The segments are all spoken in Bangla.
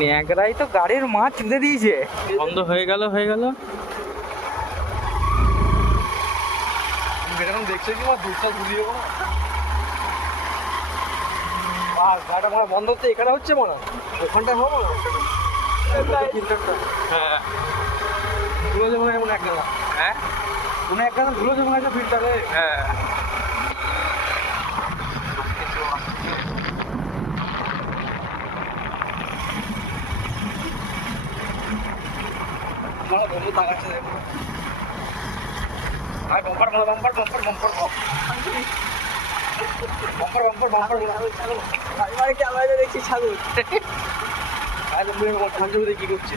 ন্যাকড়াই তো গাড়ির মাছ তুলে দিয়েছে। বন্ধ হয়ে গেল দেখছে কি দুধটা ঝুলিয়ে আর গাড়িটা মনে বন্ধ হচ্ছে এখানে হচ্ছে মনে ওখানটায় হবো না। হ্যাঁ ধুলো যে মনে হয় এমন এক গেলা হ্যাঁ কোনো এক গেলা ধুলো যে মনে হয় ফিল্টারে। হ্যাঁ আমার বন্ধু তাকাচ্ছে দেখো আর bumper bumper bumper bumper bumper bumper bumper এবারে ক্যামেরাতে দেখছি ছাগল আজ আমি ঠান্ডা কি করছে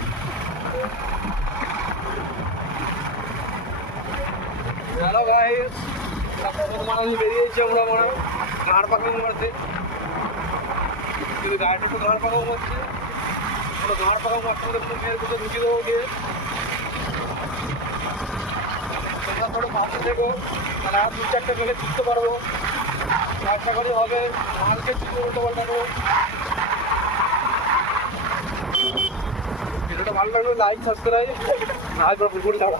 হ্যালো গাইস মানালি বেরিয়েছি আমরা মনে ঘাড় পাকানো মারতে কিন্তু গাড়িটা একটু ঘাড় পাকানো মারছে ঘাড় পাকানো মারতে মেয়ের কোথাও ঢুকিয়ে দেবো গিয়ে তোমরা থোড়ো ভাবতে দেখো তাহলে আর 2-4টা মেলে ছুটতে পারবো আশা করি হবে মালকে ছুটে উল্টো পাল্টাবো। ভিডিওটা ভালো লাগলে লাইক সাবস্ক্রাইব আর পুরোপুরি দাঁড়া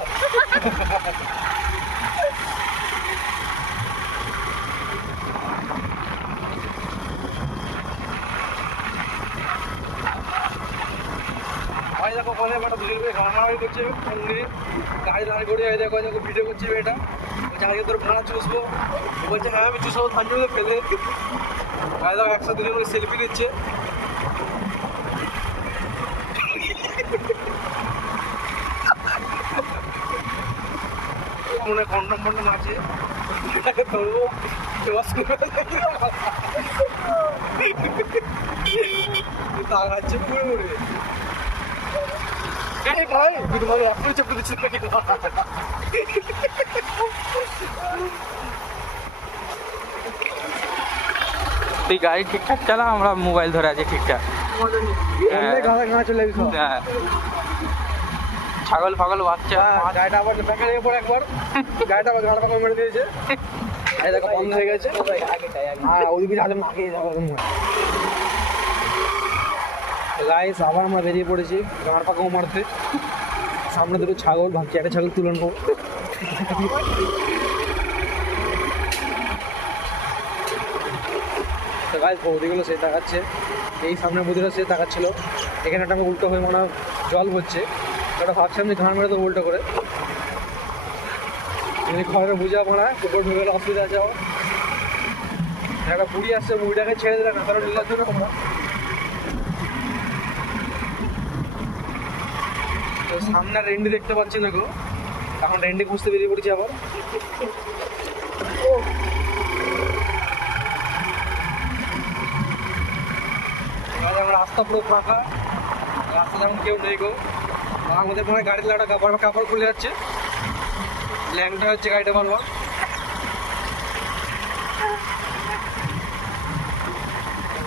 ভাই দেখো ফোনে একটা দুজন করে ঘাড়াঘাড়ি করছে ফোন নিয়ে গাড়ি দাঁড় করে দেখো দেখো ভিডিও করছে এটা বলছে আগে তোর ভাড়া চুষবো বলছে হ্যাঁ আমি চুষবো ঠান্ডা ফেলে ভাই দেখো একসাথে দুজন করে সেলফি নিচ্ছে মনে হয় কন্ডম ফন্ডম আছে ধরবো তাকাচ্ছে পুরো পুরে ভাই ভাই আপনি চেপে দিচ্ছি তুই গাড়ি ঠিকঠাক চালা, আমরা মোবাইল ধরে আছি ঠিকঠাক। হ্যাঁ ছাগল ফাগল বাচ্চা গাড়িটা আবার ব্যাকে রেখে পড়ে একবার গাড়িটা আবার ঘাড় পাকা মেরে দিয়েছে এই দেখো বন্ধ হয়ে গেছে হ্যাঁ ওইদিকে যাবে মাকে গাইস আবার আমরা বেরিয়ে পড়েছি ঘাড় পাকাও মারতে সামনে দুটো ছাগল ভাবছি একটা ছাগল তুলে নেবো তো গাইস বৌদিগুলো সে তাকাচ্ছে এই সামনে বৌদিরা সে তাকাচ্ছিল এখানে একটা উল্টো হয়ে মনে হয় জল পড়ছে ওটা ভাবছি আমি ঘাড় মেরে তো উল্টো করে এমনি খবরে বুঝা পড়া কুকুর ঢুকে গেলে অসুবিধা আছে আমার একটা বুড়ি আসছে বুড়িটাকে ছেড়ে দিলে না কারণ লীলার জন্য আমরা তো সামনে রেন্ডি দেখতে পাচ্ছি না গো এখন রেন্ডি খুঁজতে বেরিয়ে পড়েছি আবার আমার রাস্তা পুরো ফাঁকা রাস্তা যেমন কেউ নেই গো আমাদের মনে হয় গাড়িতে একটা কাপড় খুলে যাচ্ছে ল্যাংটা হচ্ছে গাড়িটা বারবার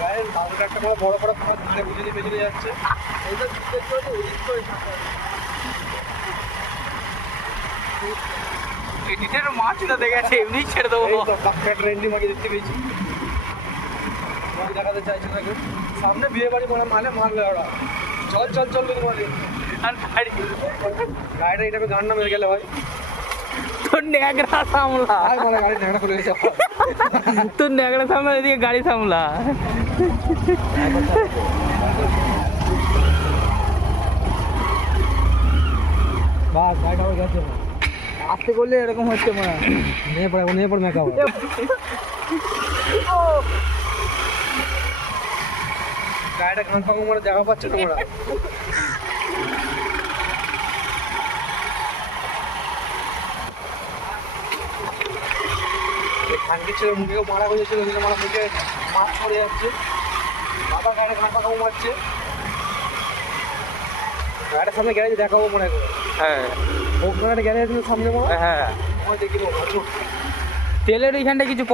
গাড়ির বাবুটা একটা বড় বড় বুঝে বেরিয়ে যাচ্ছে মাছ না দেখেছে এমনি ছেড়ে দেবো ট্রেন্ডি মাকে দেখতে পেয়েছি দেখাতে চাইছে নাকি সামনে বিয়ে বাড়ি মানে মারবে ওরা চল চল চল বলে আর গাড়ি গাড়িটা এইটা গান না মেরে গেলে হয় তোর ন্যাকড়া সামলা মানে গাড়ি ন্যাকড়া খুলে গেছে তোর ন্যাকড়া সামলা এদিকে গাড়ি সামলা বাস গাড়িটা হয়ে গেছে আসতে করলে এরকম হচ্ছে মনে হয় নিয়ে পড়ে মেকআপ গাড়িটা গান ফাঁকা মনে দেখা পাচ্ছে তোমরা খানকে ছেলে মুখেও মারা হয়েছিল কিন্তু আমার মুখে মাছ পড়ে যাচ্ছে বাবা গাড়ি গান ফাঁকা মারছে গাড়িটার সামনে গ্যারেজ দেখাবো মনে করে হ্যাঁ ওখানে গ্যারেজ সামনে মনে হ্যাঁ দেখি তেলের ওইখানটা কিছু